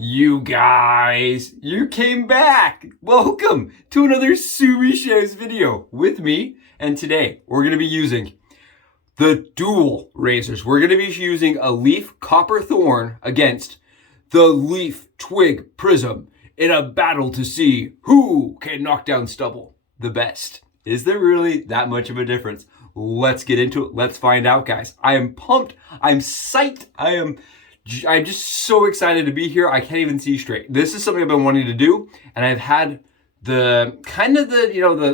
You guys, you came back! Welcome to another Subi Shaves video with me, and today we're going to be using the dual razors. We're going to be using a Leaf Copper Thorn against the Leaf Twig Prism in a battle to see who can knock down stubble the best. Is there really that much of a difference? Let's get into it. Let's find out, guys. I am pumped. I'm psyched. I'm just so excited to be here. I can't even see straight. This is something I've been wanting to do, and I've had the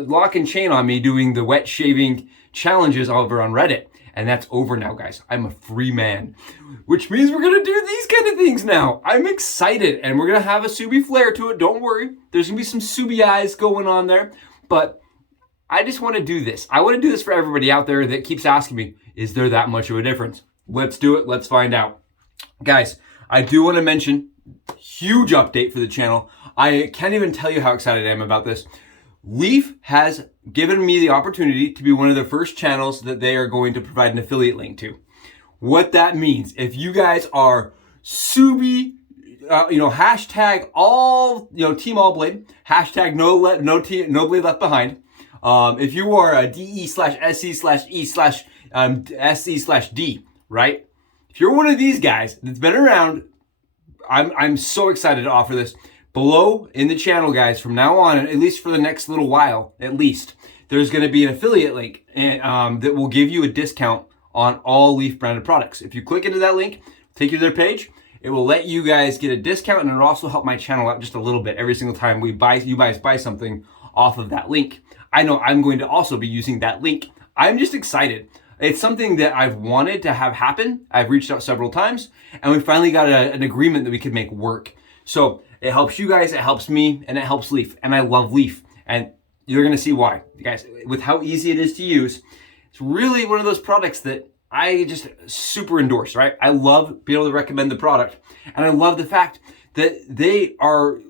lock and chain on me doing the wet shaving challenges over on Reddit, and that's over now, guys. I'm a free man, which means we're gonna do these kind of things now. I'm excited, and we're gonna have a Subi flair to it. Don't worry, there's gonna be some Subi eyes going on there, but I just want to do this. I want to do this for everybody out there that keeps asking me, is there that much of a difference? Let's do it. Let's find out. Guys, I do want to mention, huge update for the channel. I can't even tell you how excited I am about this. Leaf has given me the opportunity to be one of the first channels that they are going to provide an affiliate link to. What that means, if you guys are Subi, hashtag all, Team All Blade, hashtag no blade left behind. If you are a DE/SE/E/SE/D, right? If you're one of these guys that's been around, I'm so excited to offer this. Below in the channel, guys, from now on, at least for the next little while, at least, there's going to be an affiliate link that will give you a discount on all Leaf branded products. If you click into that link, take you to their page, it will let you guys get a discount, and it'll also help my channel out just a little bit every single time you guys buy something off of that link. I know I'm going to also be using that link. I'm just excited. It's something that I've wanted to have happen. I've reached out several times, and we finally got an agreement that we could make work. So it helps you guys, it helps me, and it helps Leaf. And I love Leaf, and you're gonna see why. Guys, with how easy it is to use, it's really one of those products that I just super endorse, right? I love being able to recommend the product, and I love the fact that they are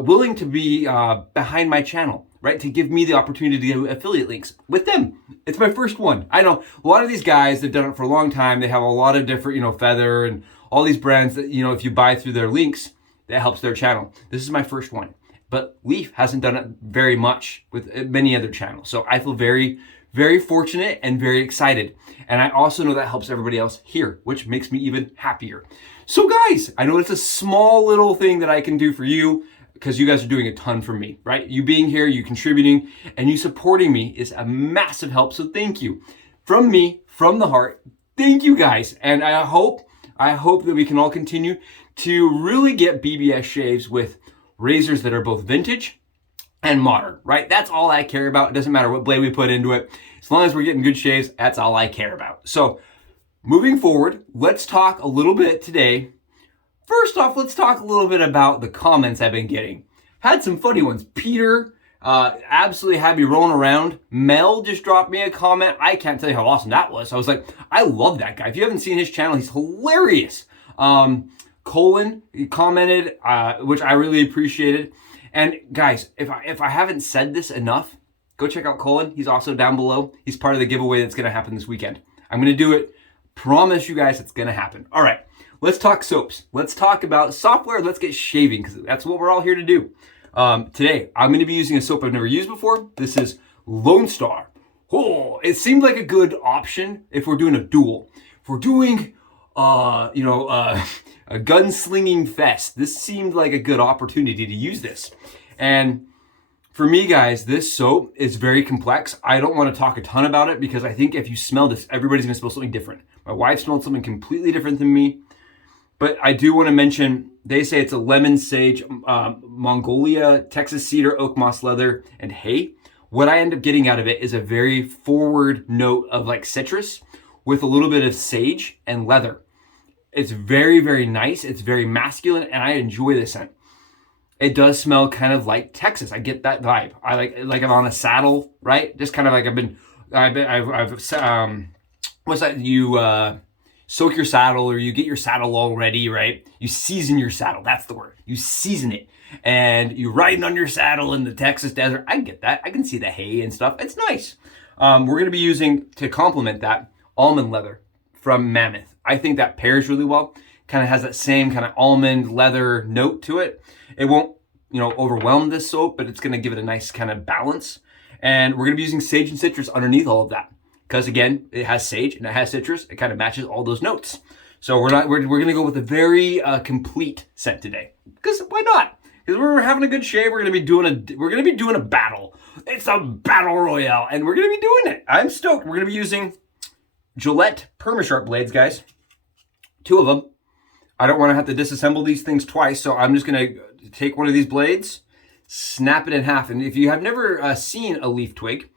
willing to be behind my channel, right? To give me the opportunity to get affiliate links with them. It's my first one. I know a lot of these guys, they've done it for a long time. They have a lot of different, Feather and all these brands that, if you buy through their links, that helps their channel. This is my first one. But Leaf hasn't done it very much with many other channels. So I feel very, very fortunate and very excited. And I also know that helps everybody else here, which makes me even happier. So guys, I know it's a small little thing that I can do for you, because you guys are doing a ton for me, right? You being here, you contributing, and you supporting me is a massive help. So thank you. From me, from the heart, thank you guys. And I hope that we can all continue to really get BBS shaves with razors that are both vintage and modern, right? That's all I care about. It doesn't matter what blade we put into it. As long as we're getting good shaves, that's all I care about. So moving forward, let's talk a little bit today. First off, let's talk a little bit about the comments I've been getting. Had some funny ones. Peter absolutely had me rolling around. Mel just dropped me a comment. I can't tell you how awesome that was. I was like, I love that guy. If you haven't seen his channel, he's hilarious. Colin, he commented, which I really appreciated. And guys, if I haven't said this enough, go check out Colin. He's also down below. He's part of the giveaway that's going to happen this weekend. I'm going to do it. Promise you guys it's going to happen. All right. Let's talk soaps. Let's talk about software. Let's get shaving, because that's what we're all here to do. Today, I'm going to be using a soap I've never used before. This is Lonestar. Oh, it seemed like a good option if we're doing a duel. If we're doing, a gunslinging fest, this seemed like a good opportunity to use this. And for me, guys, this soap is very complex. I don't want to talk a ton about it, because I think if you smell this, everybody's going to smell something different. My wife smelled something completely different than me. But I do want to mention, they say it's a lemon, sage, Mongolia, Texas cedar, oak moss, leather, and hay. What I end up getting out of it is a very forward note of like citrus with a little bit of sage and leather. It's very, very nice. It's very masculine, and I enjoy the scent. It does smell kind of like Texas. I get that vibe. I like I'm on a saddle, right? Just kind of like what's that? You soak your saddle, or you get your saddle all ready, right? You season your saddle. That's the word. You season it, and you're riding on your saddle in the Texas desert. I get that. I can see the hay and stuff. It's nice. We're going to be using, to complement that, almond leather from Mammoth. I think that pairs really well. kind of has that same kind of almond leather note to it. It won't, you know, overwhelm this soap, but it's going to give it a nice kind of balance. And we're going to be using sage and citrus underneath all of that. Because again, it has sage and it has citrus. It kind of matches all those notes. So we're going to go with a very complete scent today. Because why not? Because we're having a good shave. We're going to be doing a battle. It's a battle royale, and we're going to be doing it. I'm stoked. We're going to be using Gillette Permasharp blades, guys. 2 of them. I don't want to have to disassemble these things twice, so I'm just going to take one of these blades, snap it in half. And if you have never seen a leaf twig,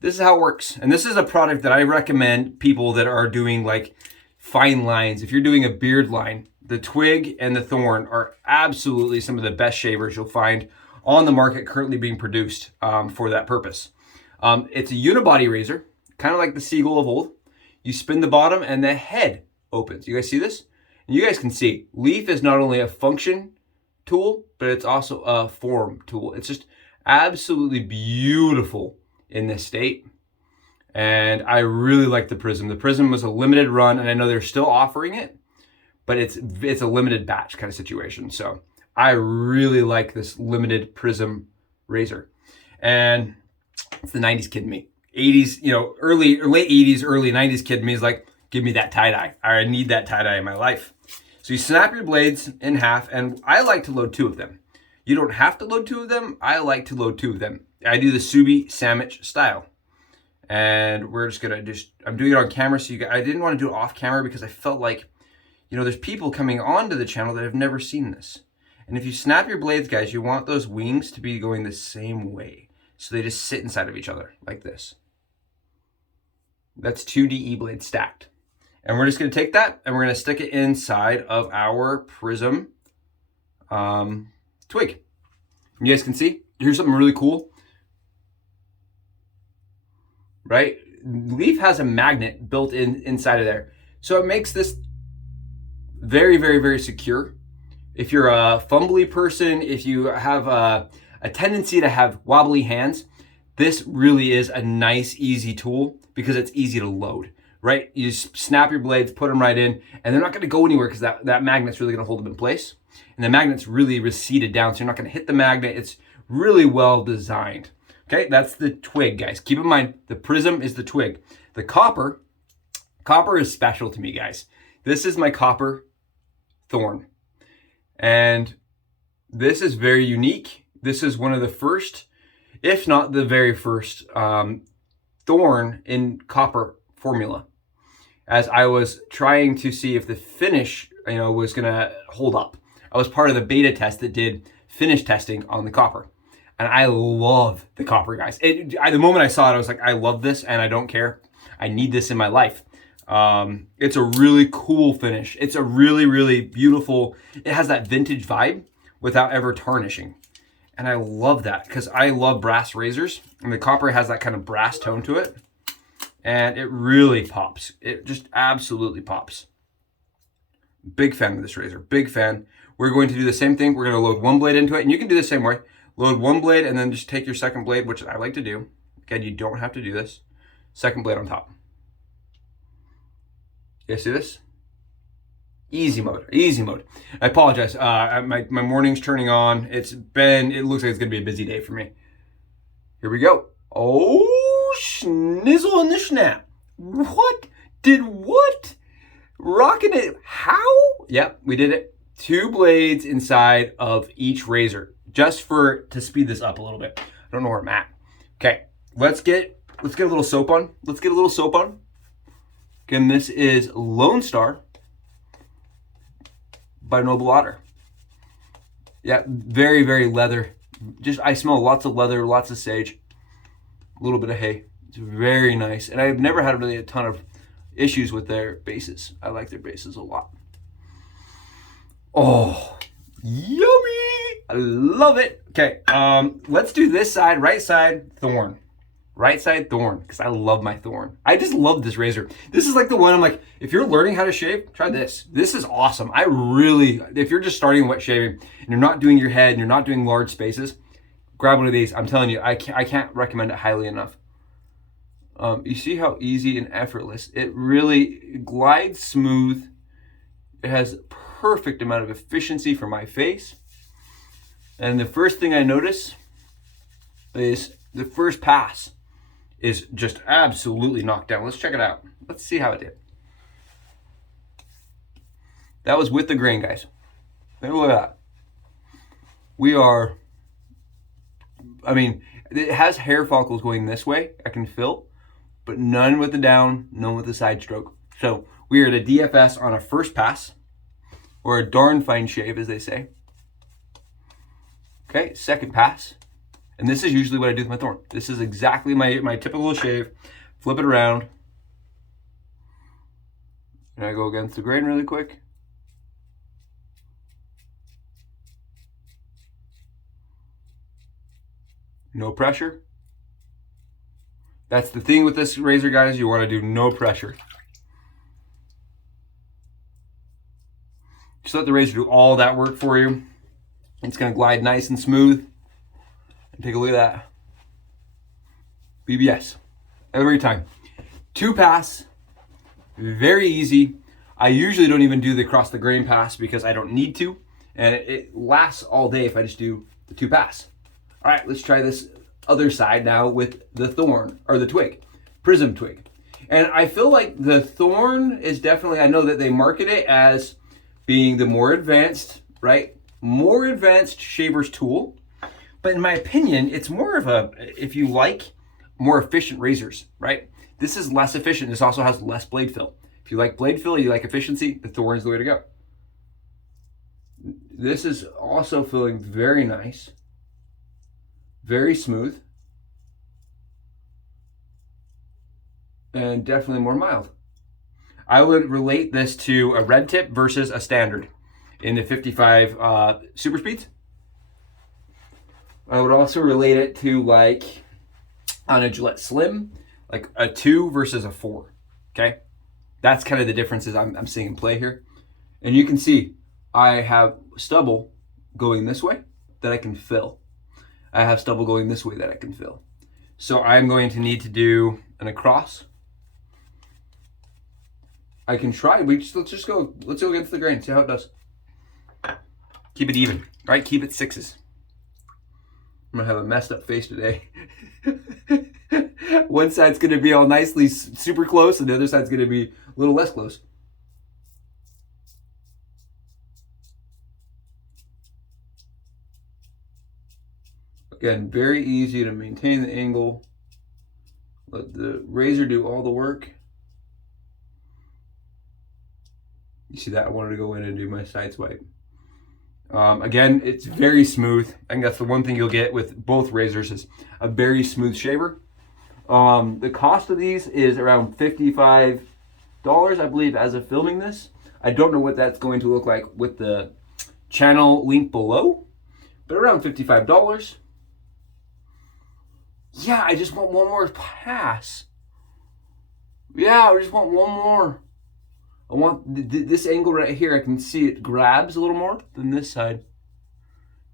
this is how it works. And this is a product that I recommend people that are doing like fine lines. If you're doing a beard line, the Twig and the Thorn are absolutely some of the best shavers you'll find on the market currently being produced for that purpose. It's a unibody razor, kind of like the Seagull of old. You spin the bottom and the head opens. You guys see this? And you guys can see, leaf is not only a function tool, but it's also a form tool. It's just absolutely beautiful in this state. And I really like the Prism. The Prism was a limited run, and I know they're still offering it, but it's a limited batch kind of situation. So I really like this limited Prism razor. And it's the 90s kid in me. 80s, you know, late 80s, early 90s kid in me is like, give me that tie-dye. I need that tie-dye in my life. So you snap your blades in half, and I like to load 2 of them. You don't have to load 2 of them. I like to load 2 of them. I do the Subi sandwich style. And we're just gonna I'm doing it on camera, so I didn't want to do it off camera because I felt like, you know, there's people coming onto the channel that have never seen this. And if you snap your blades, guys, you want those wings to be going the same way. So they just sit inside of each other like this. That's 2 DE blades stacked. And we're just gonna take that and we're gonna stick it inside of our Prism twig. And you guys can see, here's something really cool. Right? Leaf has a magnet built inside of there. So it makes this very, very, very secure. If you're a fumbly person, if you have a tendency to have wobbly hands, this really is a nice, easy tool because it's easy to load, right? You just snap your blades, put them right in, and they're not gonna go anywhere because that magnet's really gonna hold them in place. And the magnet's really receded down, so you're not gonna hit the magnet. It's really well designed. Okay, that's the Twig, guys. Keep in mind, the Prism is the Twig. The copper is special to me, guys. This is my copper Thorn. And this is very unique. This is one of the first, if not the very first, Thorn in copper formula. As I was trying to see if the finish, you know, was gonna hold up. I was part of the beta test that did finish testing on the copper. And I love the copper, guys. The moment I saw it, I was like, I love this and I don't care. I need this in my life. It's a really cool finish. It's a really, really beautiful, it has that vintage vibe without ever tarnishing. And I love that because I love brass razors. And the copper has that kind of brass tone to it. And it really pops. It just absolutely pops. Big fan of this razor, big fan. We're going to do the same thing. We're going to load 1 blade into it. And you can do the same way. Load 1 blade and then just take your second blade, which I like to do. Again, you don't have to do this. Second blade on top. You guys see this? Easy mode, easy mode. I apologize. My morning's turning on. It looks like it's gonna be a busy day for me. Here we go. Oh, schnizzle in the snap. What? Did what? Rocking it. How? Yep, we did it. 2 blades inside of each razor. Just to speed this up a little bit. I don't know where I'm at. Okay, let's get a little soap on. Let's get a little soap on. Again, this is Lonestar by Noble Otter. Yeah, very, very leather. I smell lots of leather, lots of sage, a little bit of hay. It's very nice. And I've never had really a ton of issues with their bases. I like their bases a lot. Oh, yummy. I love it. Okay, let's do this side, right side, Thorn. Right side, Thorn, because I love my Thorn. I just love this razor. This is like the one I'm like, if you're learning how to shave, try this. This is awesome. If you're just starting wet shaving and you're not doing your head and you're not doing large spaces, grab one of these. I'm telling you, I can't recommend it highly enough. You see how easy and effortless it really glides smooth. It has perfect amount of efficiency for my face. And the first thing I notice is the first pass is just absolutely knocked down. Let's check it out. Let's see how it did. That was with the grain, guys. Look at that. We are, I mean, it has hair follicles going this way, I can fill, but none with the down, none with the side stroke. So we are at a DFS on a first pass, or a darn fine shave, as they say. Okay, second pass. And this is usually what I do with my Thorn. This is exactly my typical shave. Flip it around. And I go against the grain really quick. No pressure. That's the thing with this razor, guys. You want to do no pressure. Just let the razor do all that work for you. It's going to glide nice and smooth. And take a look at that. BBS. Every time. 2 pass. Very easy. I usually don't even do the across the grain pass because I don't need to. And it lasts all day if I just do the 2 pass. All right, let's try this other side now with the Thorn, or the Twig, Prism Twig. And I feel like the Thorn is definitely, I know that they market it as being the more advanced, right? More advanced shaver's tool. But in my opinion, it's more of a, if you like, more efficient razors, right? This is less efficient. This also has less blade fill. If you like blade fill, you like efficiency, the Thorn is the way to go. This is also feeling very nice. Very smooth. And definitely more mild. I would relate this to a red tip versus a standard in the 55 super speeds. I would also relate it to, like, on a Gillette Slim, like a 2 versus a 4, okay? That's kind of the differences I'm seeing in play here. And you can see I have stubble going this way that I can fill. I have stubble going this way that I can fill. So I'm going to need to do an across. I can try, let's go against the grain, see how it does. Keep it even, right? Keep it 6s. I'm gonna have a messed up face today. One side's gonna be all nicely super close, and the other side's gonna be a little less close. Again, very easy to maintain the angle. Let the razor do all the work. You see that? I wanted to go in and do my side swipe. Again, it's very smooth. I think that's the one thing you'll get with both razors is a very smooth shaver. The cost of these is around $55, I believe, as of filming this. I don't know what that's going to look like with the channel link below, but around $55. Yeah, I just want one more pass. Yeah, I just want one more. I want this angle right here. I can see it grabs a little more than this side.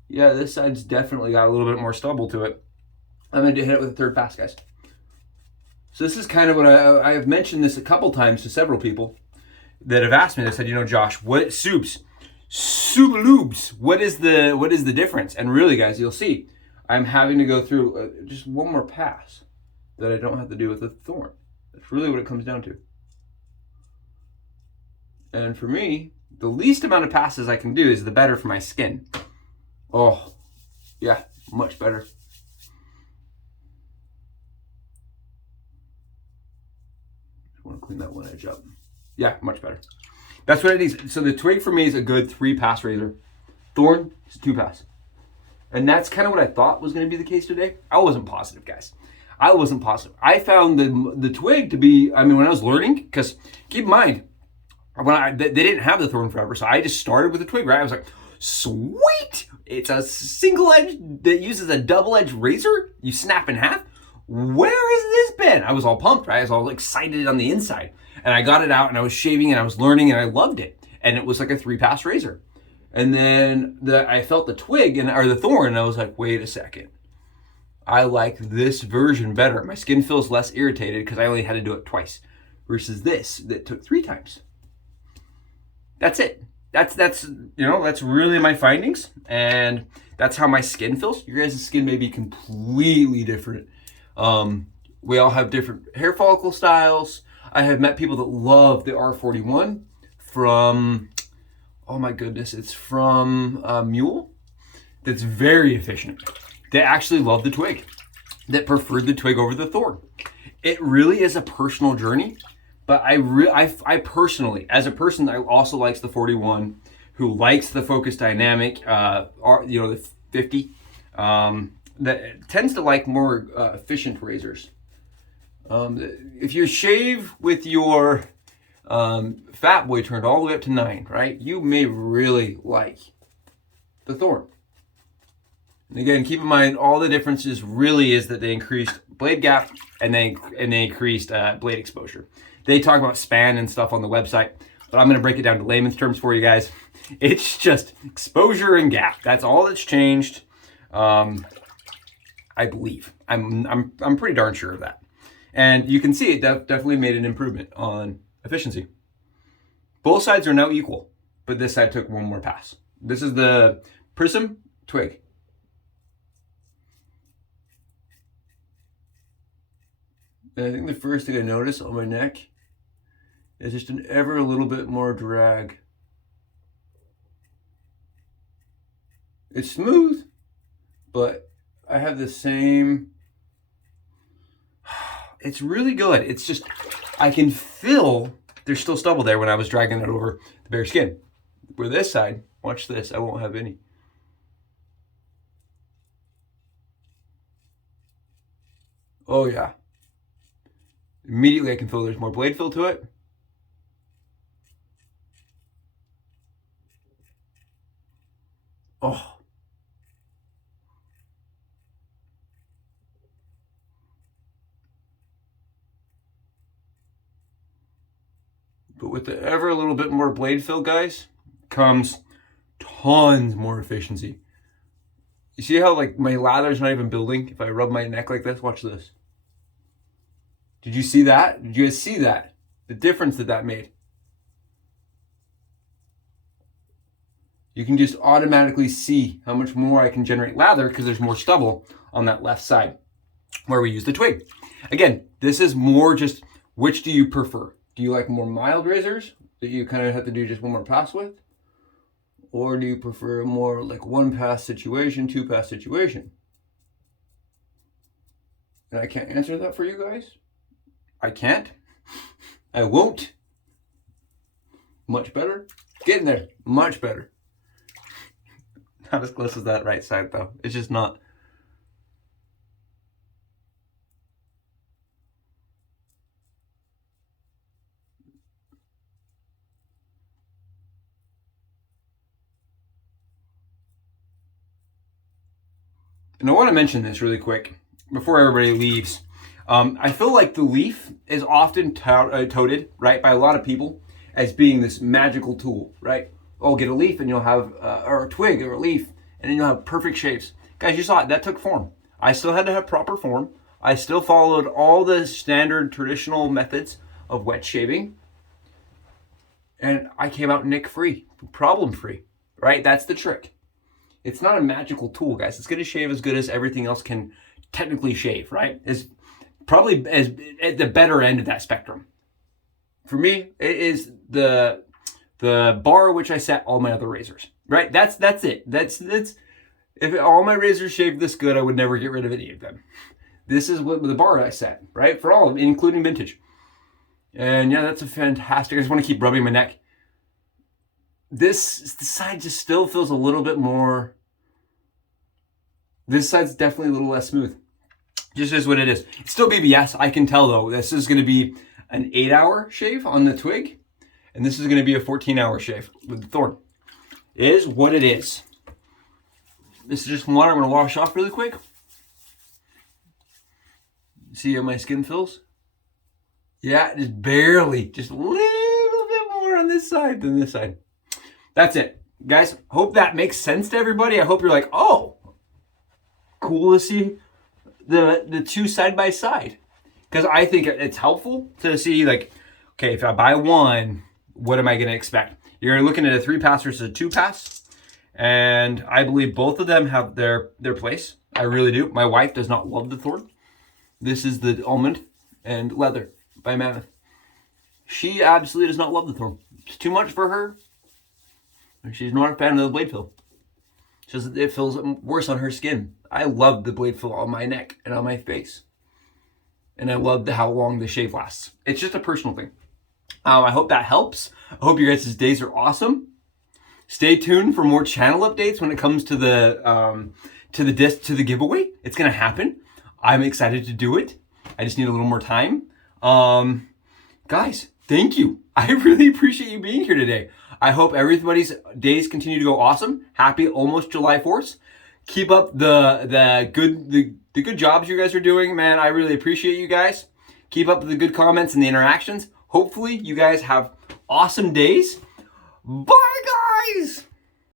Yeah, this side's definitely got a little bit more stubble to it. I'm going to hit it with a third pass, guys. So this is kind of what I have mentioned this a couple times to several people that have asked me. They said, you know, Josh, what soups, what is the difference? And really, guys, you'll see, I'm having to go through just one more pass that I don't have to do with the Thorn. That's really what it comes down to. And for me, the least amount of passes I can do is the better for my skin. Oh, yeah, much better. I want to clean that one edge up. Yeah, much better. That's what it is. So the Twig for me is a good 3-pass razor. Thorn is 2-pass. And that's kind of what I thought was going to be the case today. I wasn't positive, guys. I wasn't positive. I found the Twig to be, I mean, when I was learning, because keep in mind, when they didn't have the Thorn forever, so I just started with the Twig, right? I was like, sweet! It's a single edge that uses a double-edged razor. You snap in half. Where has this been? I was all pumped, right? I was all excited on the inside. And I got it out, and I was shaving, and I was learning, and I loved it. And it was like a 3-pass razor. And then I felt the Twig, or the Thorn, and I was like, wait a second. I like this version better. My skin feels less irritated because I only had to do it twice. Versus this, that took 3 times. That's it. That's you know, that's really my findings, and that's how my skin feels. Your guys' skin may be completely different. We all have different hair follicle styles. I have met people that love the R41 from, oh my goodness, it's from Mule. That's very efficient. They actually love the Twig, that preferred the Twig over the Thorn. It really is a personal journey, but I personally, as a person that also likes the 41, who likes the focus dynamic, the 50, that tends to like more efficient razors. If you shave with your Fat Boy turned all the way up to 9, right, you may really like the Thorn. And again, keep in mind, all the differences really is that they increased blade gap and they increased blade exposure. They talk about span and stuff on the website, but I'm going to break it down to layman's terms for you guys. It's just exposure and gap. That's all that's changed. I believe. I'm pretty darn sure of that. And you can see it definitely made an improvement on efficiency. Both sides are now equal, but this side took one more pass. This is the Prism Twig. And I think the first thing I notice on my neck is just an ever a little bit more drag. It's smooth, but I have the same. It's really good. It's just, I can feel there's still stubble there when I was dragging it over the bare skin. Where this side, watch this, I won't have any. Oh yeah. Immediately I can feel there's more blade fill to it. Oh. But with the ever a little bit more blade fill, guys, comes tons more efficiency. You see how like my lather's not even building? If I rub my neck like this, watch this. Did you see that? Did you guys see that? The difference that made. You can just automatically see how much more I can generate lather because there's more stubble on that left side where we use the Twig. Again, this is more just, which do you prefer? Do you like more mild razors that you kind of have to do just one more pass with? Or do you prefer a more like one pass situation, two pass situation? And I can't answer that for you guys. I can't. I won't. Much better. Getting there. Much better. Not as close as that right side though. It's just not. And I want to mention this really quick before everybody leaves. I feel like the leaf is often touted, right, by a lot of people as being this magical tool, right? Oh, get a leaf and you'll have, or a twig or a leaf, and then you'll have perfect shapes. Guys, you saw it, that took form. I still had to have proper form. I still followed all the standard traditional methods of wet shaving. And I came out nick-free, problem-free, right? That's the trick. It's not a magical tool, guys. It's going to shave as good as everything else can technically shave, right? It's probably as at the better end of that spectrum. For me, it is the bar which I set all my other razors, right? That's it. That's if all my razors shaved this good, I would never get rid of any of them. This is what the bar I set, right? For all of them, including vintage. And yeah, that's a fantastic. I just want to keep rubbing my neck. This side just still feels a little bit more. This side's definitely a little less smooth. Just is what it is. It's still BBS. I can tell though, this is going to be an 8-hour shave on the Twig. And this is going to be a 14-hour shave with the Thorn. It is what it is. This is just some water I'm going to wash off really quick. See how my skin feels? Yeah, just barely. Just a little bit more on this side than this side. That's it. Guys, hope that makes sense to everybody. I hope you're like, oh, cool to see the two side by side. Because I think it's helpful to see like, okay, if I buy one, what am I going to expect? You're looking at a 3-pass versus a 2-pass. And I believe both of them have their place. I really do. My wife does not love the Thorn. This is the Almond and Leather by Mammoth. She absolutely does not love the Thorn. It's too much for her. She's not a fan of the blade fill. She says it feels worse on her skin. I love the blade fill on my neck and on my face. And I love how long the shave lasts. It's just a personal thing. I hope that helps. I hope your guys' days are awesome. Stay tuned for more channel updates when it comes to the giveaway. It's gonna happen. I'm excited to do it. I just need a little more time. Guys, thank you. I really appreciate you being here today. I hope everybody's days continue to go awesome. Happy almost July 4th. Keep up the good jobs you guys are doing, man. I really appreciate you guys. Keep up the good comments and the interactions. Hopefully you guys have awesome days. Bye, guys!